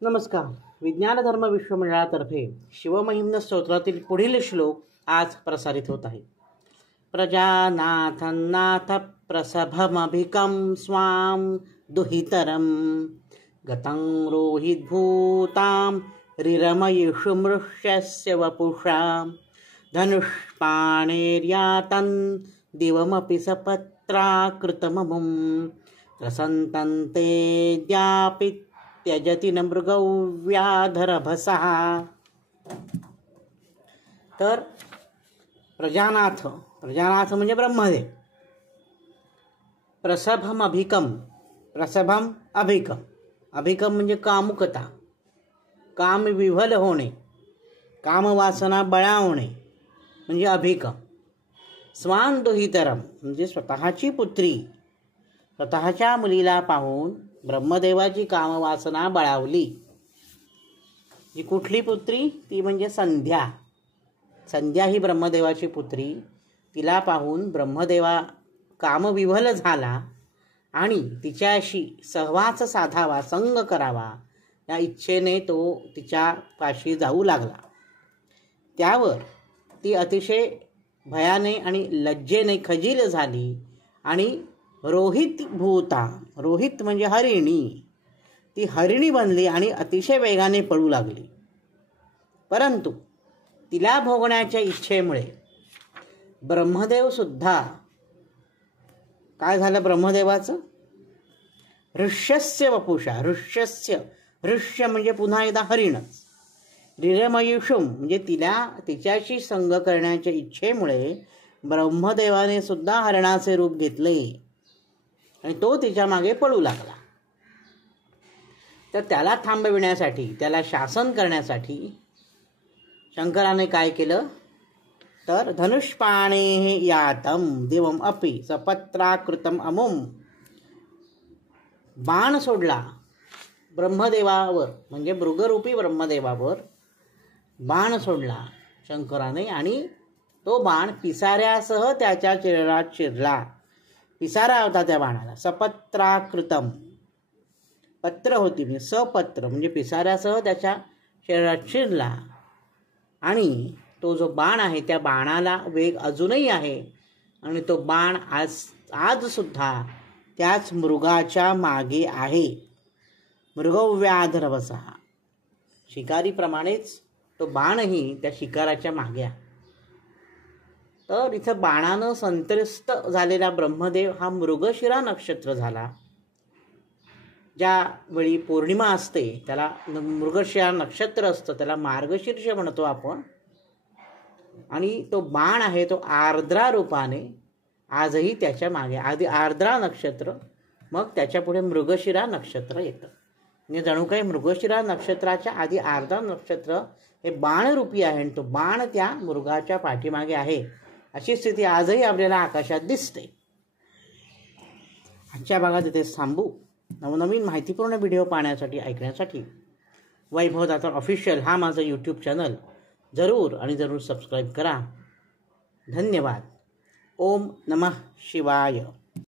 नमस्कार. विज्ञान धर्म विश्वमंडळातर्फे शिवमहिम्न स्तोत्रातील पुढील श्लोक आज प्रसारित होत आहे. प्रजानाथन्नाथ प्रसभमभिकं स्वां दुहितरं गतं रोहिद्भूतां रिरमयिषु मृष्यस्य वपुषा धनुष्पाणेर्यातं दिवमपि सपत्राकृतममुं रसन्तन्ते द्यापि त्यजति न मृगौ व्याधरभसः. तर प्रजानाथ म्हणजे ब्रह्मदेव. प्रसभम अभिकम म्हणजे कामुकता, काम विव्हल होणे, कामवासना बळावणे म्हणजे अभिकम. स्वान दुहितरम म्हणजे स्वतःची पुत्री, स्वतःच्या मुलीला पाहून ब्रह्मदेवाची कामवासना बळावली. जी कुठली पुत्री? ती म्हणजे संध्या. संध्या ही ब्रह्मदेवाची पुत्री. तिला पाहून ब्रह्मदेवा कामविव्हल झाला आणि तिच्याशी सहवास साधावा, संग करावा या इच्छेने तो तिच्या पाशी जाऊ लागला. त्यावर ती अतिशय भयाने आणि लज्जेने खजील झाली आणि रोहित म्हणजे हरिणी, ती हरिणी बनली आणि अतिशय वेगाने पळू लागली. परंतु तिला भोगण्याच्या इच्छेमुळे ब्रह्मदेव सुद्धा काय झालं? ब्रह्मदेवाचं ऋष्यस्य वपुषा, ऋष्य म्हणजे पुन्हा एकदा हरिणच. रिरमयुषुम म्हणजे तिच्याशी संग करण्याच्या इच्छेमुळे ब्रह्मदेवाने सुद्धा हरणाचे रूप घेतले आणि तो तिच्या मागे पळू लागला. तर त्याला थांबविण्यासाठी, त्याला शासन करण्यासाठी शंकराने काय केलं? तर धनुष्पाणे यातम दिवम अपि सपत्राकृतम अमुम, बाण सोडला ब्रह्मदेवावर, म्हणजे मृगरूपी ब्रह्मदेवावर बाण सोडला शंकराने आणि तो बाण पिसाऱ्यासह त्याच्या शरीरात शिरला. पिसारा होता त्या बाणाला. सपत्राकृतम, पत्र होती म्हणजे सपत्र म्हणजे पिसाऱ्यासह त्याच्या शरीरात शिरला आणि तो जो बाण आहे त्या बाणाला वेग अजूनही आहे आणि तो बाण आज सुद्धा त्याच मृगाच्या मागे आहे. मृगव्याधरवसा, शिकारीप्रमाणेच तो बाणही त्या शिकाराच्या मागे आहे. तर इथं बाणानं संत्रस्त झालेला ब्रह्मदेव हा मृगशिरा नक्षत्र झाला. ज्यावेळी पौर्णिमा असते त्याला मृगशिरा नक्षत्र असतं, त्याला मार्गशीर्ष म्हणतो आपण. आणि तो बाण आहे तो आर्द्रा रूपाने आजही त्याच्या मागे, आधी आर्द्रा नक्षत्र, मग त्याच्या पुढे मृगशिरा नक्षत्र येतं. म्हणजे जणू काही मृगशिरा नक्षत्राच्या आधी आर्द्रा नक्षत्र हे बाणरूपी आहे आणि तो बाण त्या मृगाच्या पाठीमागे आहे. अशी स्थिती आजही आपल्याला आकाशात दिसते. आजच्या भागात इथेच थांबू. नवनवीन माहितीपूर्ण व्हिडिओ पाहण्यासाठी, ऐकण्यासाठी वैभव दातार ऑफिशियल हा माझा यूट्यूब चॅनल जरूर सबस्क्राईब करा. धन्यवाद. ओम नमः शिवाय.